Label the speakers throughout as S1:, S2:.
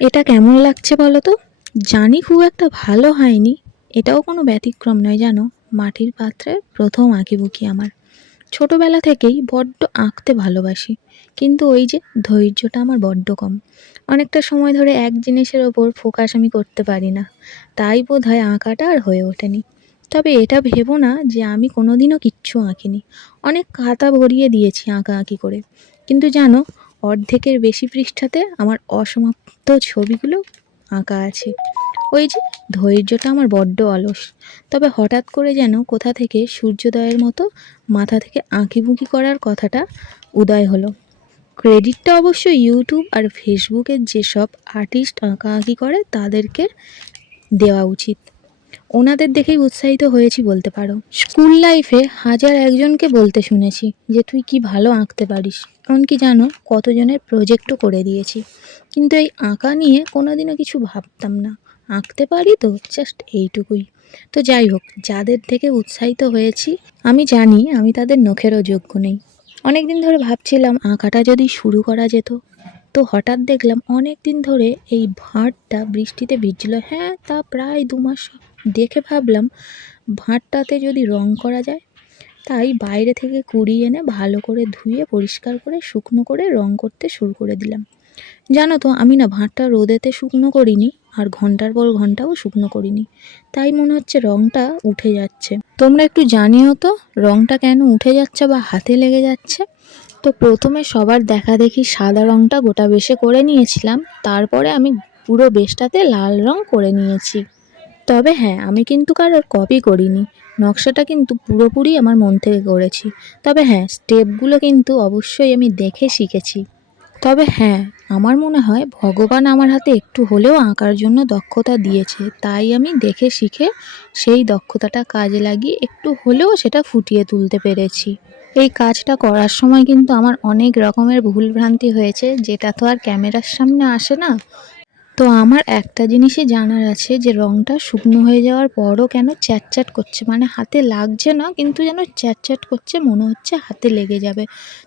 S1: এটা কেমন লাগছে বলো তো? জানি খুব একটা ভালো হয়নি। এটাও কোনো ব্যতিক্রম নয় জানো? মাটির পাত্রে প্রথম আঁকিবুকি আমার। ছোটবেলা থেকেই বড্ড আঁকতে ভালোবাসি। কিন্তু ওই যে ধৈর্যটা আমার বড্ড কম। অনেকটা সময় ধরে এক জিনিসের ওপর ফোকাস আমি করতে পারি না। তাই বোধ হয় আঁকাটা আর হয়ে ওঠেনি। তবে এটা ভেবো না যে আমি কোনোদিনও কিচ্ছু আঁকিনি। অনেক খাতা ভরিয়ে দিয়েছি আঁকা আঁকি করে। কিন্তু জানো অর্ধেকের বেশি পৃষ্ঠাতে আমার অসমাপ্ত ছবিগুলো আঁকা আছে। ওই যে ধৈর্যটা আমার বড্ড অলস। তবে হঠাৎ করে যেন কোথা থেকে সূর্যোদয়ের মতো মাথা থেকে আঁকিবুকি করার কথাটা উদয় হলো। ক্রেডিটটা অবশ্য ইউটিউব আর ফেসবুকের যেসব আর্টিস্ট আঁকাআঁকি করে তাদেরকে দেওয়া উচিত। ওনাদের দেখেই উৎসাহিত হয়েছি বলতে পারো। স্কুল লাইফে হাজার একজনকে বলতে শুনেছি যে, তুই কি ভালো আঁকতে পারিস? এমনকি জানো, কতজনের প্রজেক্টও করে দিয়েছি। কিন্তু এই আঁকা নিয়ে কোনোদিনও কিছু ভাবতাম না। আঁকতে পারি তো জাস্ট এইটুকুই। তো যাই হোক, যাদের থেকে উৎসাহিত হয়েছি, আমি জানি আমি তাদের নখেরও যোগ্য নেই। অনেক দিন ধরে ভাবছিলাম আঁকাটা যদি শুরু করা যেত। তো হঠাৎ দেখলাম অনেক দিন ধরে এই ভাঁড়টা বৃষ্টিতে ভিজল। হ্যাঁ তা প্রায় দু মাস দেখে ভাবলাম, ভাঁড়টাতে যদি রং করা যায়, তাই বাইরে থেকে কুড়িয়ে এনে ভালো করে ধুয়ে পরিষ্কার করে শুকনো করে রং করতে শুরু করে দিলাম। জানো তো, আমি না ভাঁড়টা রোদেতে শুকনো করিনি, আর ঘণ্টার পর ঘন্টাও শুকনো করিনি। তাই মনে হচ্ছে রংটা উঠে যাচ্ছে। তোমরা একটু জানিও তো, রংটা কেন উঠে যাচ্ছে বা হাতে লেগে যাচ্ছে? তো প্রথমে সবার দেখা দেখি সাদা রংটা গোটা বেশে করে নিয়েছিলাম, তারপরে আমি পুরো বেশটাতে লাল রং করে নিয়েছি। তবে হ্যাঁ আমি কিন্তু কারোর কপি করিনি। নকশাটা কিন্তু পুরোপুরি আমার মন থেকে করেছি। তবে হ্যাঁ স্টেপগুলো কিন্তু অবশ্যই আমি দেখে শিখেছি। তবে হ্যাঁ আমার মনে হয় ভগবান আমার হাতে একটু হলেও আঁকার জন্য দক্ষতা দিয়েছে। তাই আমি দেখে শিখে সেই দক্ষতাটা কাজে লাগিয়ে একটু হলেও সেটা ফুটিয়ে তুলতে পেরেছি। এই কাজটা করার সময় কিন্তু আমার অনেক রকমের ভুলভ্রান্তি হয়েছে, যেটা তো আর ক্যামেরার সামনে আসে না। তো আমার একটা জিনিসই জানার আছে যে রঙটা শুকনো হয়ে যাওয়ার পরও কেন চ্যাটচ্যাট করছে? মানে হাতে লাগছে না, কিন্তু যেন চ্যাটচ্যাট করছে, মনে হচ্ছে হাতে লেগে যাবে।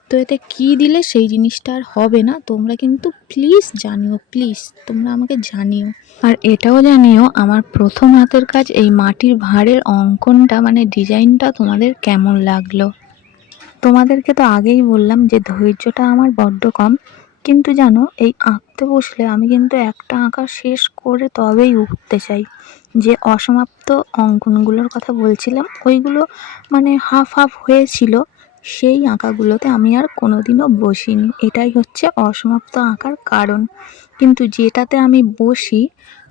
S1: তো এতে কী দিলে সেই জিনিসটা আর হবে না? তোমরা কিন্তু প্লিজ জানিও, প্লিজ তোমরা আমাকে জানিও। আর এটাও জানিও, আমার প্রথম হাতের কাজ এই মাটির ভাঁড়ের অঙ্কনটা মানে ডিজাইনটা তোমাদের কেমন লাগল? তোমাদেরকে তো আগেই বললাম যে ধৈর্যটা আমার বড্ড কম। কিন্তু জানো, এই আঁকতে বসলে আমি কিন্তু একটা আঁকা শেষ করে তবেই উঠতে চাই। যে অসমাপ্ত অঙ্কনগুলোর কথা বলছিলাম, ওইগুলো মানে হাফ হাফ হয়েছিল, সেই আঁকাগুলোতে আমি আর কোনোদিনও বসিনি। এটাই হচ্ছে অসমাপ্ত আঁকার কারণ। কিন্তু যেটাতে আমি বসি,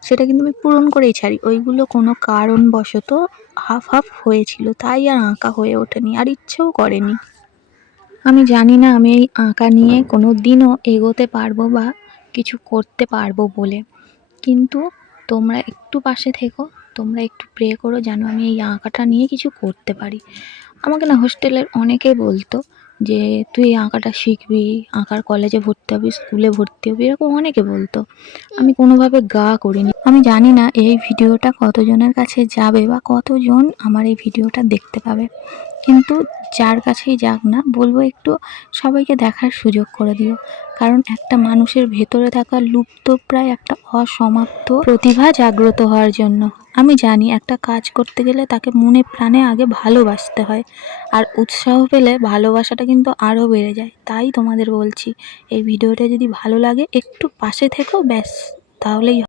S1: সেটা কিন্তু আমি পূরণ করেই ছাড়ি। ওইগুলো কোনো কারণবশত হাফ হাফ হয়েছিল, তাই আর আঁকা হয়ে ওঠেনি, আর ইচ্ছেও করেনি। আমি জানি না আমি এই আঁকা নিয়ে কোনো দিনও এগোতে পারব বা কিছু করতে পারব বলে। কিন্তু তোমরা একটু পাশে থেকো, তোমরা একটু প্রে করো যেন আমি এই আঁকাটা নিয়ে কিছু করতে পারি। আমাকে না হোস্টেলের অনেকে বলতো যে, তুই এই আঁকাটা শিখবি, আঁকার কলেজে ভর্তি হবি স্কুলে ভর্তি হবি, এরকম অনেকে বলতো। আমি কোনোভাবে গা করিনি। আমি জানি না এই ভিডিওটা কতজনের কাছে যাবে বা কতজন আমার এই ভিডিওটা দেখতে পাবে। কিন্তু যার কাছেই যাক না, বলব একটু সবাইকে দেখার সুযোগ করে দিও। কারণ একটা মানুষের ভেতরে থাকা লুপ্ত প্রায় একটা অসমাপ্ত প্রতিভা জাগ্রত হওয়ার জন্য। আমি জানি একটা কাজ করতে গেলে তাকে মনে প্রাণে আগে ভালোবাসতে হয়, আর উৎসাহ পেলে ভালোবাসাটা কিন্তু আরও বেড়ে যায়। তাই তোমাদের বলছি, এই ভিডিওটা যদি ভালো লাগে, একটু পাশে থেকো, ব্যাস, তাহলেই